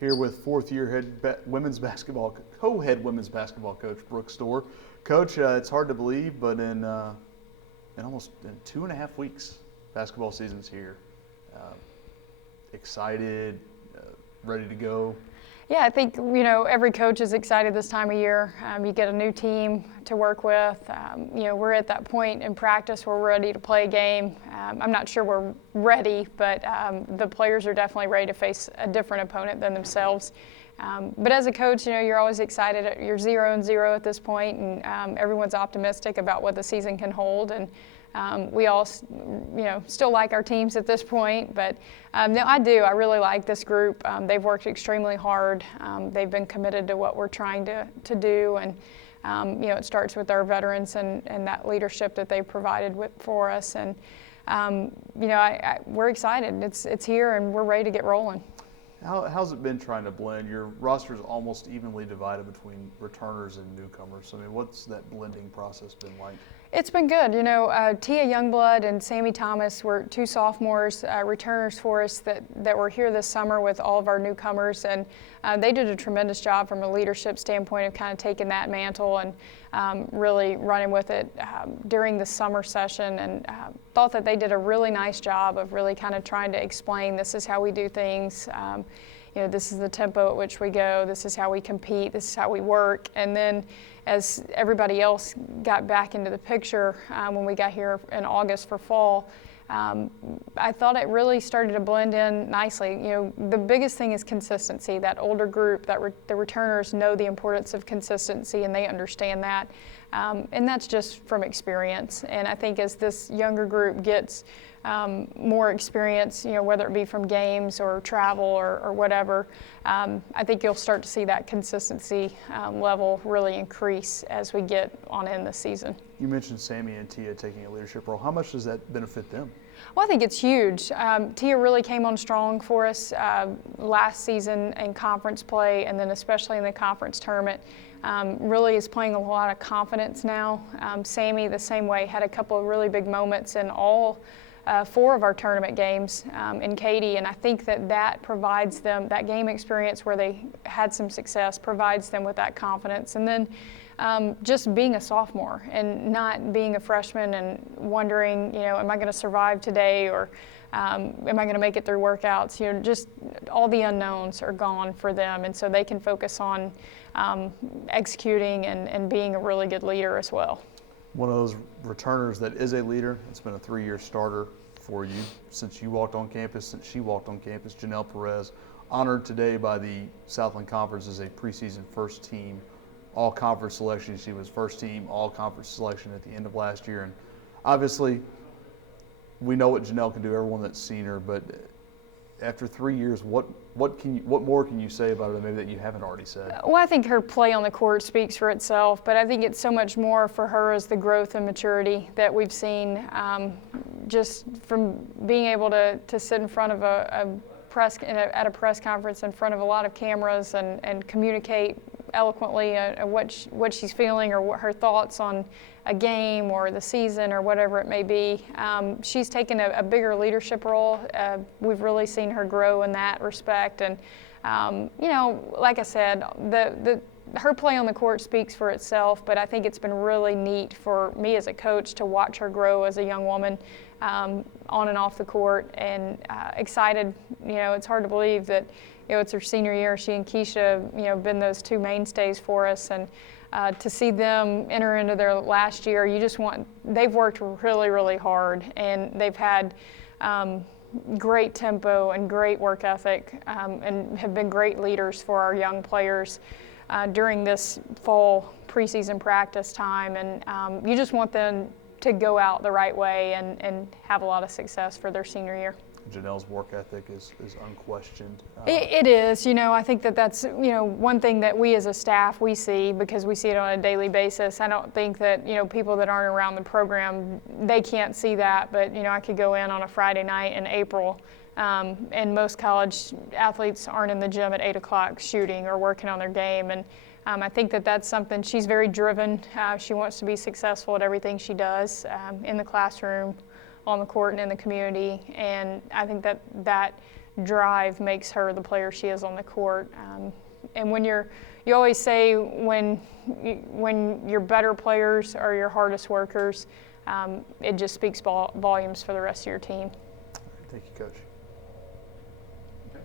here with fourth-year women's basketball coach Brooke Stoehr. Coach, it's hard to believe, but in almost 2.5 weeks, basketball season's here. Excited, ready to go. Yeah, I think, every coach is excited this time of year. You get a new team to work with. We're at that point in practice where we're ready to play a game. I'm not sure we're ready, but the players are definitely ready to face a different opponent than themselves. But as a coach, you're always excited. You're 0-0 at this point, and everyone's optimistic about what the season can hold. And we all, still like our teams at this point, but no, I do. I really like this group. They've worked extremely hard. They've been committed to what we're trying to do, and it starts with our veterans and that leadership that they've provided for us. And we're excited. It's here, and we're ready to get rolling. How's it been trying to blend? Your roster is almost evenly divided between returners and newcomers. I mean, what's that blending process been like? It's been good. Tia Youngblood and Sammy Thomas were two sophomores, returners for us that were here this summer with all of our newcomers, and they did a tremendous job from a leadership standpoint of kind of taking that mantle and really running with it during the summer session, and thought that they did a really nice job of really kind of trying to explain this is how we do things. This is the tempo at which we go. This is how we compete. This is how we work. And then as everybody else got back into the picture when we got here in August for fall, I thought it really started to blend in nicely. The biggest thing is consistency. That older group, the returners know the importance of consistency, and they understand that. And that's just from experience. And I think as this younger group gets more experience, whether it be from games or travel or whatever, I think you'll start to see that consistency level really increase as we get on in the season. You mentioned Sammy and Tia taking a leadership role. How much does that benefit them? Well, I think it's huge. Tia really came on strong for us last season in conference play, and then especially in the conference tournament. Really is playing a lot of confidence now. Sammy, the same way, had a couple of really big moments in all 4 of our tournament games in Katy, and I think that provides them, that game experience where they had some success, provides them with that confidence. And then just being a sophomore and not being a freshman and wondering, am I going to survive today, or am I going to make it through workouts? Just all the unknowns are gone for them, and so they can focus on executing and being a really good leader as well. One of those returners that is a leader. It's been a 3-year starter for you since you walked on campus, since she walked on campus. Janelle Perez, honored today by the Southland Conference as a preseason first team all-conference selection. She was first team all-conference selection at the end of last year. And obviously, we know what Janelle can do, everyone that's seen her, but after 3 years, what more can you say about her maybe that you haven't already said? Well, I think her play on the court speaks for itself, but I think it's so much more for her as the growth and maturity that we've seen, just from being able to sit in front of at a press conference in front of a lot of cameras and communicate eloquently what she's feeling or what her thoughts on a game or the season or whatever it may be. She's taken a bigger leadership role. We've really seen her grow in that respect. And, like I said, her play on the court speaks for itself, but I think it's been really neat for me as a coach to watch her grow as a young woman on and off the court, and excited. It's hard to believe that it's her senior year. She and Keisha, been those 2 mainstays for us, and to see them enter into their last year, they've worked really, really hard, and they've had great tempo and great work ethic, and have been great leaders for our young players during this fall preseason practice time. And you just want them to go out the right way and have a lot of success for their senior year. Janelle's work ethic is unquestioned. It is. I think that's one thing that we as a staff, we see because we see it on a daily basis. I don't think that people that aren't around the program, they can't see that, but I could go in on a Friday night in April, and most college athletes aren't in the gym at 8 o'clock shooting or working on their game. And I think that's something. She's very driven. She wants to be successful at everything she does in the classroom, on the court, and in the community. And I think that drive makes her the player she is on the court. And when you always say when your better players are your hardest workers, it just speaks volumes for the rest of your team. Thank you, Coach.